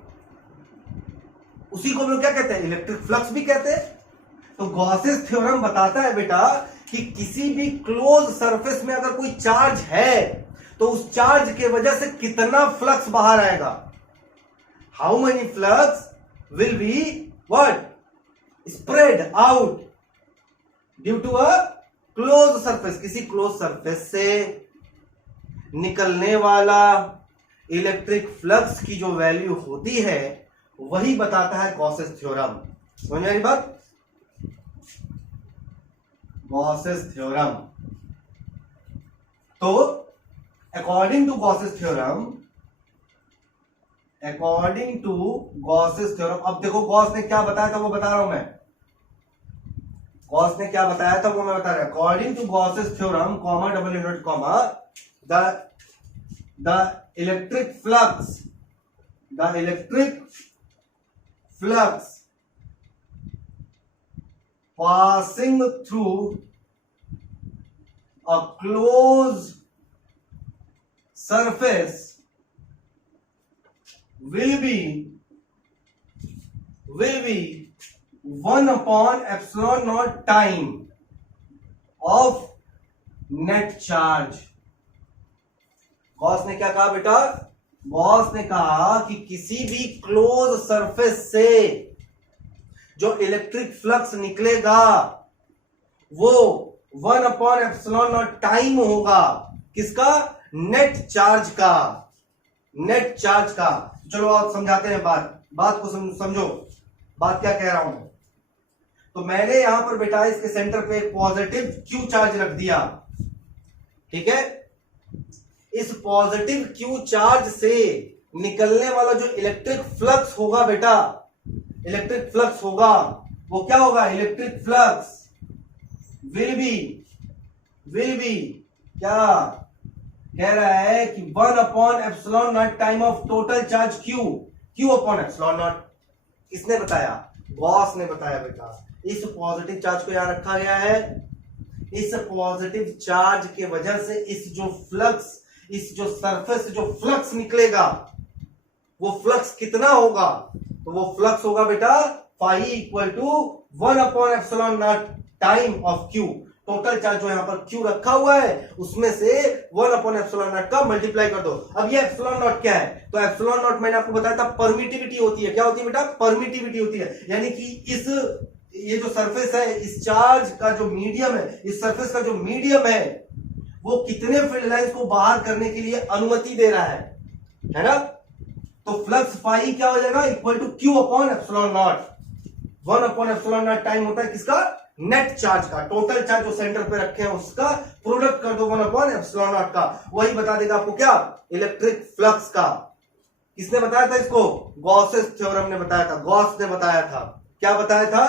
उसी को हम लोग क्या कहते हैं? इलेक्ट्रिक फ्लक्स भी कहते हैं। तो गॉसेस थ्योरम बताता है बेटा कि किसी भी क्लोज सरफेस में अगर कोई चार्ज है तो उस चार्ज के वजह से कितना फ्लक्स बाहर आएगा, how many flux will be what spread out due to a close surface. किसी क्लोज सरफेस से निकलने वाला इलेक्ट्रिक फ्लक्स की जो वैल्यू होती है वही बताता है गॉसेस थ्योरम। समझ में आ रही बात? Gauss's theorem. तो अकॉर्डिंग टू गॉसेस थ्योरम, अब देखो गॉस ने क्या बताया था वो बता रहा हूं मैं, गॉस ने क्या बताया था वो मैं बता रहा हूं। According to Gauss's theorem, comma double inverted comma, the electric flux passing through a closed surface will be 1/ε0 time of net charge। Gauss ने क्या कहा बेटा? गॉस ने कहा कि किसी भी क्लोज सरफेस से जो इलेक्ट्रिक फ्लक्स निकलेगा वो 1/ε0 टाइम होगा। किसका? नेट चार्ज का। चलो आप समझाते हैं बात को समझो, बात क्या कह रहा हूं। तो मैंने यहां पर बेटा इसके सेंटर पे एक पॉजिटिव क्यू चार्ज रख दिया, ठीक है। इस पॉजिटिव क्यू चार्ज से निकलने वाला जो इलेक्ट्रिक फ्लक्स होगा बेटा, इलेक्ट्रिक फ्लक्स होगा, वो क्या होगा? इलेक्ट्रिक फ्लक्स विल बी क्या कह रहा है कि 1/ε0 time of total charge Q/ε0। किसने बताया? गॉस ने बताया बेटा। इस पॉजिटिव चार्ज को यहां रखा गया है। इस पॉजिटिव चार्ज के वजह से इस जो सरफेस जो फ्लक्स निकलेगा वो फ्लक्स कितना होगा, तो वो फ्लक्स होगा बेटा phi equal to 1/ε0 time of Q. Total charge जो यहां पर क्यू रखा हुआ है उसमें से 1/ε0 का मल्टीप्लाई कर दो। अब ये ε0 क्या है, तो ε0 मैंने आपको बताया था परमिटिविटी होती है। क्या होती है बेटा, परमिटिविटी होती है, यानी कि इस ये जो सरफेस है, इस चार्ज का जो मीडियम है, इस सरफेस का जो मीडियम है वो कितने फील्ड लाइंस को बाहर करने के लिए अनुमति दे रहा है ना। तो फ्लक्स फाई क्या हो जाएगा, equal to Q upon ε0। 1/ε0 time होता है किसका, नेट चार्ज का। टोटल चार्ज जो सेंटर पे रखे हैं उसका प्रोडक्ट कर दो 1/ε0 का, वही बता देगा आपको क्या, इलेक्ट्रिक फ्लक्स का। किसने बताया था इसको, गॉसेस थ्योरम ने बताया था, गॉस ने बताया था। क्या बताया था,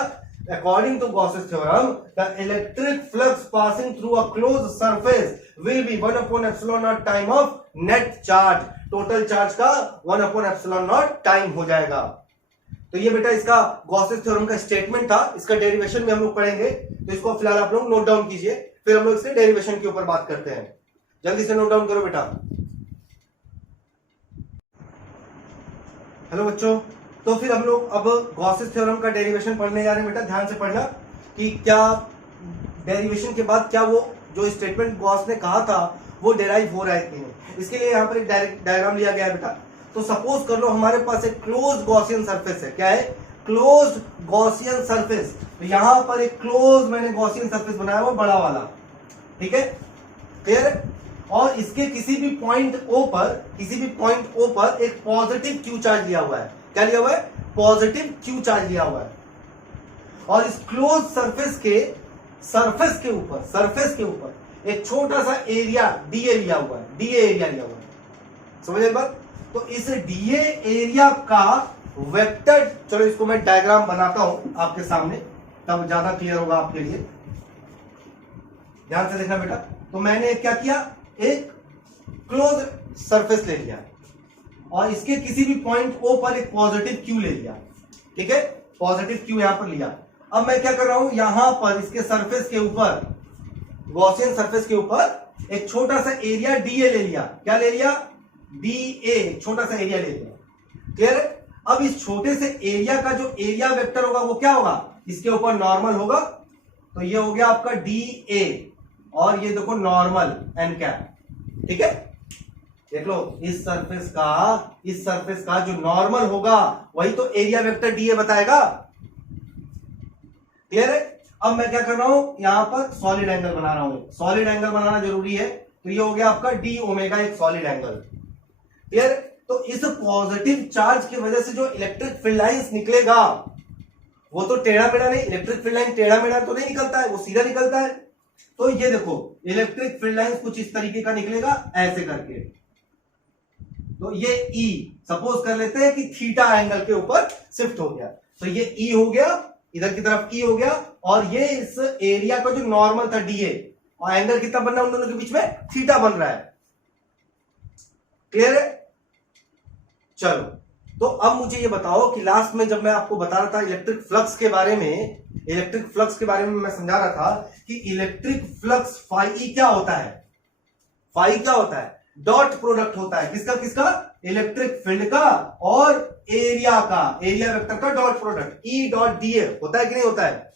according to Gauss's theorem the electric flux passing through a close surface will be 1/ε0 time of net charge. Total charge का 1/ε0 टाइम हो जाएगा। तो ये बेटा इसका गॉसेस थ्योरम का स्टेटमेंट था, इसका डेरिवेशन भी हम लोग पढ़ेंगे, तो इसको फिलहाल आप लोग नोट डाउन कीजिए, फिर हम लोग इसके डेरिवेशन के ऊपर बात करते हैं। जल्दी से नोट डाउन करो बेटा। हेलो बच्चों, तो फिर हम लोग अब गॉसेस थ्योरम का डेरिवेशन पढ़ने जा रहे हैं। बेटा ध्यान से पढ़ना कि क्या डेरिवेशन के बाद क्या वो जो स्टेटमेंट गॉस ने कहा था वो डेराइव हो रहा है कि नहीं। इसके लिए यहां पर एक डायग्राम लिया गया है बेटा। तो सपोज कर लो हमारे पास एक क्लोज गॉसियन सरफेस है। क्या है, क्लोज गॉसियन सरफेस। तो यहां पर एक क्लोज मैंने गॉसियन सरफेस बनाया हुआ बड़ा वाला, ठीक है, क्लियर। और इसके किसी भी पॉइंट ओ पर एक पॉजिटिव क्यू चार्ज लिया हुआ है। क्या लिया हुआ है, पॉजिटिव क्यू चार्ज लिया हुआ है। और इस क्लोज सरफेस के ऊपर एक छोटा सा एरिया डीए लिया हुआ है, डीए एरिया लिया हुआ है। समझ एक बात। तो इस डीए एरिया का वेक्टर, चलो इसको मैं डायग्राम बनाता हूं आपके सामने, तब ज्यादा क्लियर होगा आपके लिए। ध्यान से देखना बेटा। तो मैंने क्या किया, एक क्लोज सरफेस ले लिया और इसके किसी भी पॉइंट ओ पर एक पॉजिटिव क्यू ले लिया, ठीक है, पॉजिटिव क्यू यहां पर लिया। अब मैं क्या कर रहा हूं, यहां पर इसके सरफेस के ऊपर, गॉसियन सरफेस के ऊपर एक छोटा सा एरिया डीए ले लिया। क्या ले लिया, डीए, छोटा सा एरिया ले लिया, क्लियर। अब इस छोटे से एरिया का जो एरिया वेक्टर होगा वो क्या होगा, इसके ऊपर नॉर्मल होगा। तो ये हो गया आपका डीए और ये देखो नॉर्मल एन कैप, ठीक है। देख लो इस सरफेस का जो नॉर्मल होगा वही तो एरिया वेक्टर डीए बताएगा, क्लियर है। अब मैं क्या कर रहा हूं, यहां पर सॉलिड एंगल बना रहा हूं। सॉलिड एंगल बनाना जरूरी है, तो ये हो गया आपका डी ओमेगा, एक सॉलिड एंगल, क्लियर। तो इस पॉजिटिव चार्ज की वजह से जो इलेक्ट्रिक फील्ड लाइंस निकलेगा वो तो टेढ़ा मेढ़ा नहीं, इलेक्ट्रिक फील्ड लाइन टेढ़ा मेढ़ा तो नहीं निकलता है, वो सीधा निकलता है। तो ये देखो इलेक्ट्रिक फील्ड लाइंस कुछ इस तरीके का निकलेगा, ऐसे करके। तो ये ई सपोज कर लेते हैं कि थीटा एंगल के ऊपर शिफ्ट हो गया, तो ये ई हो गया, इधर की तरफ ई हो गया, और ये इस एरिया का जो नॉर्मल था डीए, और एंगल कितना बन रहा है उन दोनों के बीच में, थीटा बन रहा है, क्लियर है। चलो तो अब मुझे ये बताओ कि लास्ट में जब मैं आपको बता रहा था इलेक्ट्रिक फ्लक्स के बारे में मैं समझा रहा था कि इलेक्ट्रिक फ्लक्स फाई क्या होता है, फाई क्या होता है, डॉट प्रोडक्ट होता है किसका किसका, इलेक्ट्रिक फील्ड का और एरिया का, एरिया वेक्टर का dot product, E dot DA होता है कि नहीं होता है।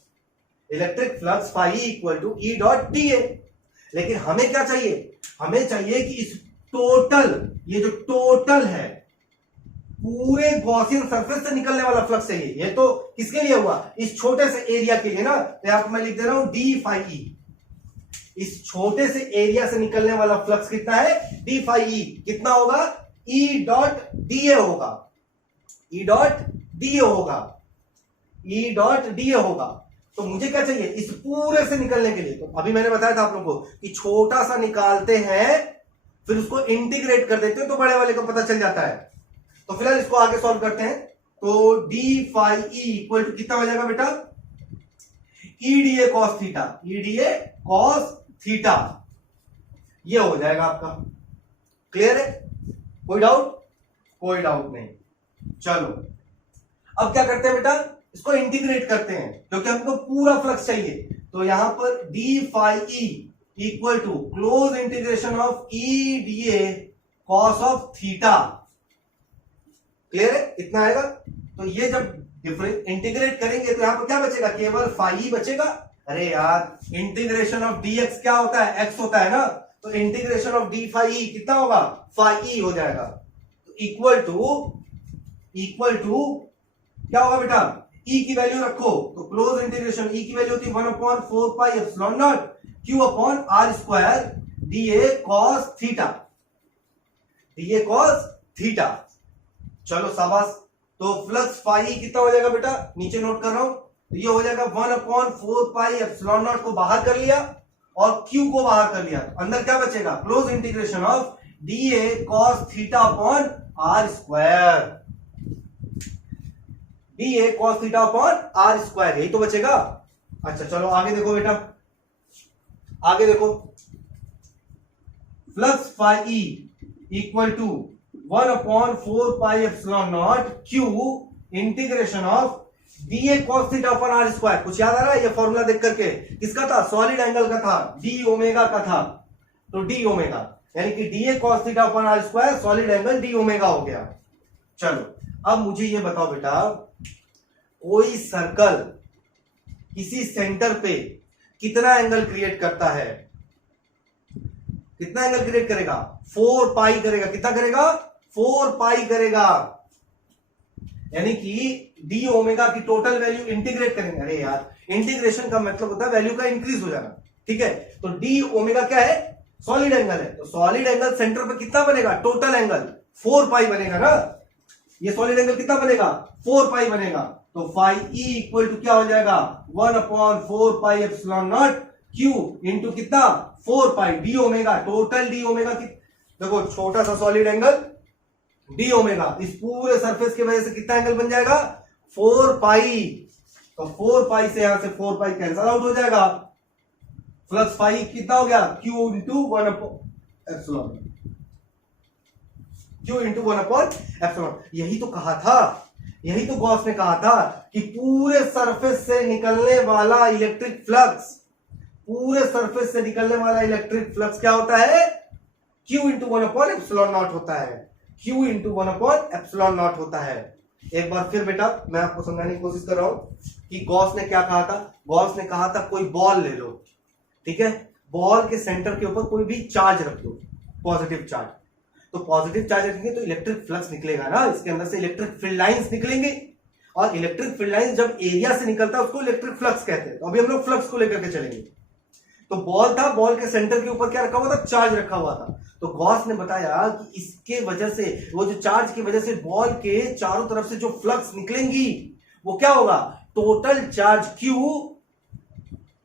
Electric flux phi equal to E dot DA. लेकिन हमें क्या चाहिए, हमें चाहिए कि इस टोटल, ये जो टोटल है पूरे गॉसियन सरफेस से निकलने वाला फ्लक्स चाहिए। ये तो किसके लिए हुआ, इस छोटे से एरिया के लिए ना। तो यहां पर मैं लिख दे रहा हूं डी फाई ई। इस छोटे से एरिया से निकलने वाला फ्लक्स कितना है, डी फाई ई। कितना होगा, ई डॉट डीए होगा, ई डॉट डीए होगा, ई डॉट डीए होगा। तो मुझे क्या चाहिए, इस पूरे से निकलने के लिए। तो अभी मैंने बताया था आप लोगों को कि छोटा सा निकालते हैं फिर उसको इंटीग्रेट कर देते हैं तो बड़े वाले का पता चल जाता है। तो फिलहाल इसको आगे सॉल्व करते हैं। तो D phi E equal to कितना हो जाएगा बेटा, E D A cos theta, E D A cos theta, ये हो जाएगा आपका, क्लियर है, कोई डाउट, कोई डाउट नहीं। चलो अब क्या करते हैं बेटा, इसको इंटीग्रेट करते हैं क्योंकि हमको पूरा फ्लक्स चाहिए। तो यहां पर D phi E equal to close integration of E D A cos of theta, clear है? इतना आएगा। तो ये जब डिफरेंट इंटीग्रेट करेंगे तो यहां पर क्या बचेगा, केवल फाई ही बचेगा। अरे यार इंटीग्रेशन ऑफ डी एक्स क्या होता है, एक्स होता है ना, तो इंटीग्रेशन ऑफ डी फाई कितना होगा, फाई हो जाएगा। तो इक्वल टू क्या होगा बेटा, ई की वैल्यू रखो तो क्लोज इंटीग्रेशन ई की वैल्यू होती है 1/4 pi epsilon naught Q upon R square D A cos theta. चलो शाबाश। तो फ्लक्स फाई कितना हो जाएगा बेटा, नीचे नोट कर रहा हूं, तो ये हो जाएगा 1/4 पाई एप्सिलॉन नॉट को बाहर कर लिया और क्यू को बाहर कर लिया, तो अंदर क्या बचेगा, close integration of D A cos theta upon R square, D A cos theta upon R square, यही तो बचेगा। अच्छा चलो आगे देखो बेटा, आगे देखो, flux phi equal to 1/4 pi epsilon naught Q integration of D A cos theta upon R square. कुछ याद आ रहा है ये फॉर्मूला देख करके, किसका था, सॉलिड एंगल का था, डी ओमेगा का था, तो डी ओमेगा यानी कि D A cos theta upon R square solid angle D omega हो गया। चलो अब मुझे ये बताओ बेटा, कोई सर्कल किसी सेंटर पे कितना एंगल क्रिएट करता है, कितना एंगल क्रिएट करेगा, 4 पाई करेगा, कितना करेगा, 4 पाई करेगा, यानी कि डी ओमेगा की टोटल वैल्यू इंटीग्रेट करेंगे। अरे यार इंटीग्रेशन का मतलब होता है वैल्यू का इंक्रीज हो जाना, ठीक है। तो डी ओमेगा क्या है, सॉलिड एंगल है, तो सॉलिड एंगल सेंटर पे कितना बनेगा, टोटल एंगल 4 पाई बनेगा ना, ये सॉलिड एंगल कितना बनेगा, 4 पाई बनेगा। तो फाई ई इक्वल टू क्या हो जाएगा, 1/4 pi epsilon naught Q into कितना, 4 pi D omega, total D omega की, देखो छोटा सा सॉलिड एंगल डी ओमेगा, इस पूरे सरफेस की वजह से कितना एंगल बन जाएगा, 4 पाई। तो 4 पाई से यहां से 4 पाई कैंसल आउट हो जाएगा, फ्लक्स फाई कितना हो गया, क्यू इंटू 1/एप्सिलॉन, क्यू इंटू 1/एप्सिलॉन। यही तो कहा था, यही तो गॉस ने कहा था कि पूरे सरफेस से निकलने वाला इलेक्ट्रिक फ्लक्स, पूरे सरफेस से निकलने वाला इलेक्ट्रिक फ्लक्स क्या होता है, Q इंटू 1/एप्सिलॉन नॉट होता है, Q इंटू 1/एप्सिलॉन नॉट होता है। एक बार फिर बेटा मैं आपको समझाने की कोशिश कर रहा हूं कि गॉस ने क्या कहा था, गॉस ने कहा था कोई बॉल ले लो, ठीक है, बॉल के सेंटर के ऊपर कोई भी चार्ज रख दो, पॉजिटिव चार्ज, तो पॉजिटिव चार्ज रखेंगे तो इलेक्ट्रिक फ्लक्स निकलेगा ना, इसके अंदर से इलेक्ट्रिक फील्ड लाइंस निकलेंगे, और इलेक्ट्रिक फील्ड लाइंस जब एरिया से निकलता है उसको इलेक्ट्रिक फ्लक्स कहते हैं। तो अभी हम लोग फ्लक्स को लेकर के चलेंगे। तो बॉल था, बॉल के सेंटर के ऊपर क्या रखा हुआ था, चार्ज रखा हुआ था। तो गॉस ने बताया कि इसके वजह से, वो जो चार्ज की वजह से बॉल के चारों तरफ से जो फ्लक्स निकलेंगी वो क्या होगा, टोटल चार्ज क्यू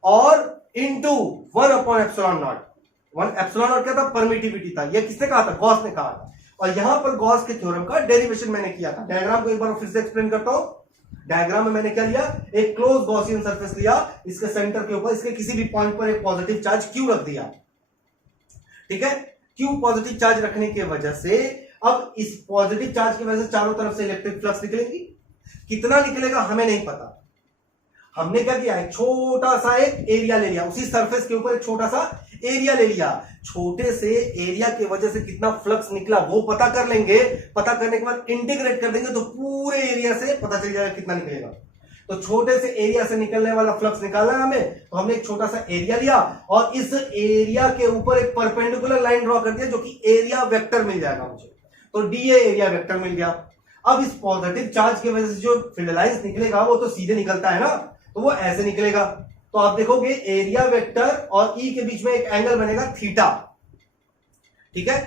और इंटू 1/एप्सिलॉन नॉट। 1 एप्सिलॉन नॉट क्या था, परमिटिविटी था, ये किसने कहा था, गॉस ने कहा था। और यहां पर गॉस के थ्योरम का डेरिवेशन मैंने किया था। डायग्राम को एक बार फिर से एक्सप्लेन करता हूं। डायग्राम में मैंने क्या लिया, एक क्लोज गॉसियन सरफेस लिया, इसके सेंटर के ऊपर इसके किसी भी पॉइंट पर एक पॉजिटिव चार्ज क्यू रख दिया, ठीक है। क्यू पॉजिटिव चार्ज रखने की वजह से अब इस पॉजिटिव चार्ज की वजह से चारों तरफ से इलेक्ट्रिक फ्लक्स निकलेगी, कितना निकलेगा हमें नहीं पता। हमने क्या किया, एक छोटा सा एक एरिया ले लिया, उसी सरफेस के ऊपर एक छोटा सा एरिया ले लिया, छोटे से एरिया की वजह से कितना फ्लक्स निकला वो पता कर लेंगे, पता करने के बाद इंटीग्रेट कर देंगे तो पूरे एरिया से पता चल जाएगा कितना निकलेगा। तो छोटे से एरिया से निकलने वाला फ्लक्स निकालना है हमें, तो हमने एक छोटा सा एरिया लिया और इस एरिया के ऊपर एक परपेंडिकुलर लाइन ड्रॉ कर दिया जो कि एरिया वेक्टर मिल जाएगा मुझे, तो डीए एरिया वेक्टर मिल गया। अब इस पॉजिटिव चार्ज की वजह से जो फील्ड लाइंस निकलेगा वो तो सीधे निकलता है ना, तो वो ऐसे निकलेगा। तो आप देखोगे एरिया वेक्टर और ई के बीच में एक एंगल बनेगा थीटा, ठीक है।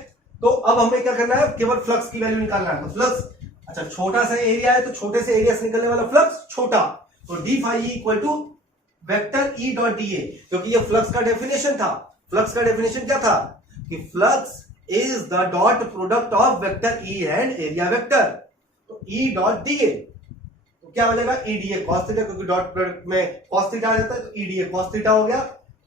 तो अब हमें क्या करना है, केवल फ्लक्स की वैल्यू निकालना है। तो फ्लक्स, अच्छा छोटा सा एरिया है तो छोटे से एरिया से निकलने वाला फ्लक्स छोटा, तो D phi equal to vector E dot D A, क्योंकि ये फ्लक्स का डेफिनेशन था। फ्लक्स का डेफिनेशन क्या था कि flux is the dot product of vector E and area vector, तो ई डॉट डी ए, तो क्या हो जाएगा ईडीए कॉस थीटा, क्योंकि डॉट प्रोडक्ट में कॉस थीटा आ जाता है, तो ईडीए कॉस थीटा हो गया।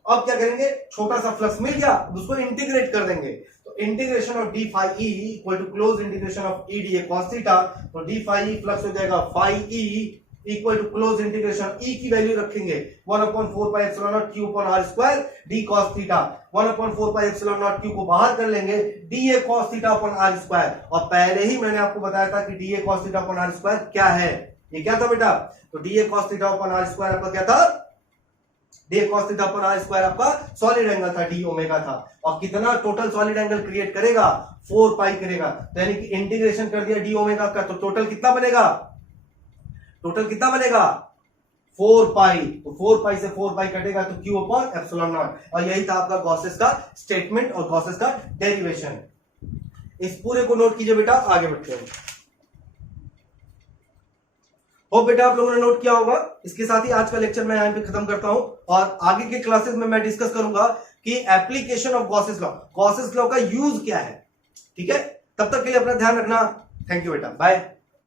अब क्या करेंगे, छोटा सा फ्लक्स मिल गया, उसको इंटीग्रेट कर देंगे, तो integration of d phi E equal to close integration of E D A cos theta, तो डी फाई ई फ्लक्स हो जाएगा phi E equal to close integration E की वैल्यू रखेंगे 1/4πε0 q upon r square d cos theta, 1/4πε0 q को बाहर कर लेंगे dA cos theta upon r square. और पहले ही मैंने आपको बताया था कि dA cos theta upon r square क्या है, ये क्या था बेटा, तो dA cos theta upon r square आपका क्या था, dA cos theta upon r square आपका सॉलिड एंगल था, d ओमेगा था, और कितना टोटल सॉलिड एंगल क्रिएट करेगा, 4 पाई करेगा, तो यानी कि इंटीग्रेशन कर दिया d ओमेगा का, तो टोटल कितना बनेगा, टोटल कितना बनेगा 4 पाई, तो 4 पाई से 4 पाई कटेगा तो q अपॉन एप्सिलॉन नॉट। और यही था आपका गॉसेस का स्टेटमेंट और गॉसेस का डेरिवेशन। इस पूरे को नोट कीजिए बेटा, आगे बढ़ते हैं। हो बेटा आप लोगों ने नोट किया होगा। इसके साथ ही आज का लेक्चर मैं यहां पे खत्म करता हूं, और आगे के क्लासेस में मैं डिस्कस करूंगा कि application of Gauss's law, Gauss's law का यूज क्या है। ठीक है, तब तक के लिए अपना ध्यान रखना। थैंक यू बेटा, बाय।